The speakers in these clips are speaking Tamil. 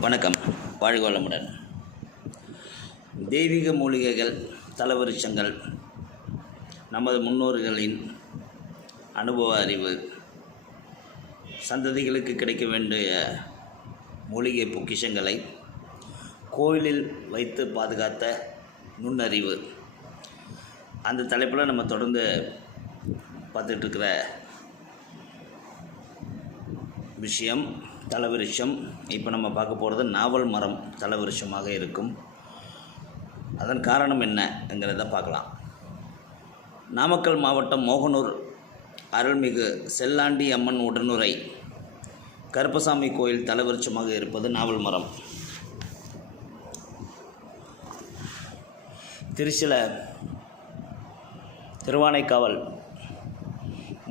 வணக்கம். வாழ்க வளமுடன் தெய்வீக மூலிகைகள் தலவருஷங்கள் நமது முன்னோர்களின் அனுபவ அறிவு சந்ததிகளுக்கு கிடைக்க வேண்டிய மூலிகை பொக்கிஷங்களை கோயிலில் வைத்து பாதுகாத்த நுண்ணறிவு. அந்த தலைப்பில் நம்ம தொடர்ந்து பார்த்துட்ருக்கிற விஷயம் தலவிருஷம். இப்போ நம்ம பார்க்க போகிறது நாவல் மரம் தலவிருஷமாக இருக்கும். அதன் காரணம் என்னங்கிறத பார்க்கலாம். நாமக்கல் மாவட்டம் மோகனூர் அருள்மிகு செல்லாண்டி அம்மன் உடனுரை கருப்பசாமி கோயில் தலவிருட்சமாக இருப்பது நாவல் மரம். திருச்சில திருவானைக்காவல்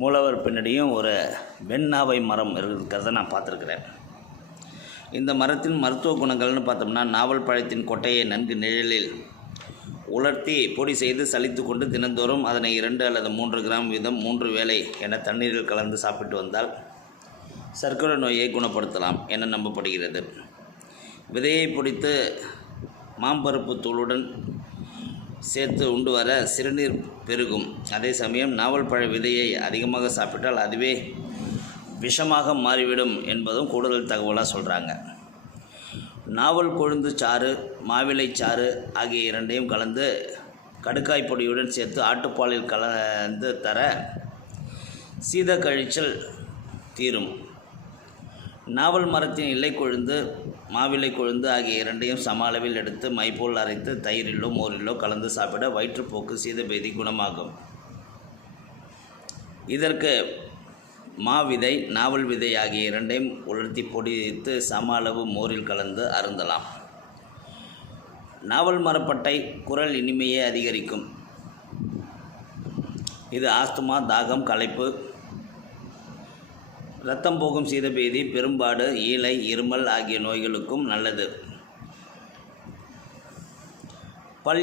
மூலவர் பின்னாடியும் ஒரு வெண்ணாவை மரம் இருக்கிறத நான் பார்த்துருக்குறேன். இந்த மரத்தின் மருத்துவ குணங்கள்னு பார்த்தோம்னா நாவல் பழத்தின் கொட்டையை நன்கு நிழலில் உலர்த்தி பொடி செய்து சலித்து கொண்டு தினந்தோறும் அதனை இரண்டு அல்லது மூன்று கிராம் வீதம் மூன்று வேளை என தண்ணீரில் கலந்து சாப்பிட்டு வந்தால் சர்க்கரை நோயை குணப்படுத்தலாம் என நம்பப்படுகிறது. விதையை பிடித்து மாம்பருப்பு தூளுடன் சேர்த்து உண்டு வர சிறுநீர் பெருகும். அதே சமயம் நாவல் பழ விதையை அதிகமாக சாப்பிட்டால் அதுவே விஷமாக மாறிவிடும் என்பதும் கூடுதல் தகவலாக சொல்கிறாங்க நாவல் கொழுந்து சாறு மாவிலை சாறு ஆகிய இரண்டையும் கலந்து கடுக்காய் பொடியுடன் சேர்த்து ஆட்டுப்பாலில் கலந்து தர சீத கழிச்சல் தீரும். நாவல் மரத்தின் இலை கொழுந்து மாவிலை கொழுந்து ஆகிய இரண்டையும் சம அளவில் எடுத்து மைப்போல் அரைத்து தயிரிலோ மோரிலோ கலந்து சாப்பிட வயிற்றுப்போக்கு சீதபேதி குணமாகும். இதற்கு மாவிதை நாவல் விதை ஆகிய இரண்டையும் உலர்த்தி பொடித்து சம அளவு மோரில் கலந்து அருந்தலாம். நாவல் மரப்பட்டை குரல் இனிமையை அதிகரிக்கும். இது ஆஸ்துமா தாகம் களைப்பு இரத்தம் போகும் சீதபேதி பெரும்பாடு ஈலை இருமல் ஆகிய நோய்களுக்கும் நல்லது. பல்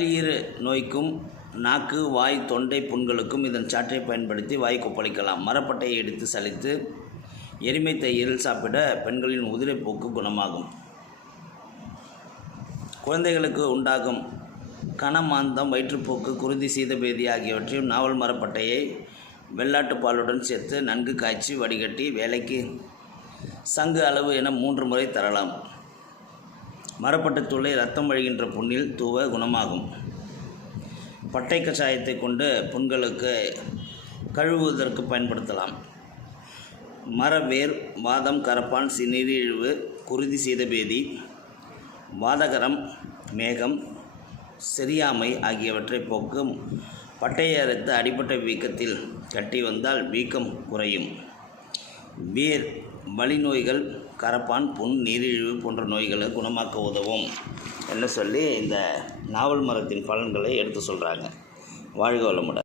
நோய்க்கும் நாக்கு வாய் தொண்டை புண்களுக்கும் இதன் சாற்றை பயன்படுத்தி வாய் கொப்பளிக்கலாம். மரப்பட்டையை எடுத்து சலித்து எருமை தயிரில் சாப்பிட பெண்களின் உதிரைப்போக்கு குணமாகும். குழந்தைகளுக்கு உண்டாகும் கனமாந்தம் வயிற்றுப்போக்கு குருதி சீதபேதி ஆகியவற்றையும் நாவல் மரப்பட்டையை வெள்ளாட்டு பாலுடன் சேர்த்து நன்கு காய்ச்சி வடிகட்டி வேலைக்கு சங்கு அளவு என மூன்று முறை தரலாம். மரப்பட்ட தூளை ரத்தம் வழிகின்ற புண்ணில் தூவ குணமாகும். பட்டை கஷாயத்தை கொண்டு புண்களுக்கு கழுவுவதற்கு பயன்படுத்தலாம். மரவேர் வாதம் கரப்பான் சி நீரிழிவு குருதி சீதபேதி வாதகரம் மேகம் செரியாமை ஆகியவற்றை போக்கும் பட்டையை அரைத்து அடிப்பட்ட வீக்கத்தில் கட்டி வந்தால் வீக்கம் குறையும். வேர் வலி நோய்கள் கரப்பான் புண் நீரிழிவு போன்ற நோய்களை குணமாக்க உதவும் என்று சொல்லி இந்த நாவல் மரத்தின் பலன்களை எடுத்து சொல்கிறாங்க வாழ்க வளமுடன்.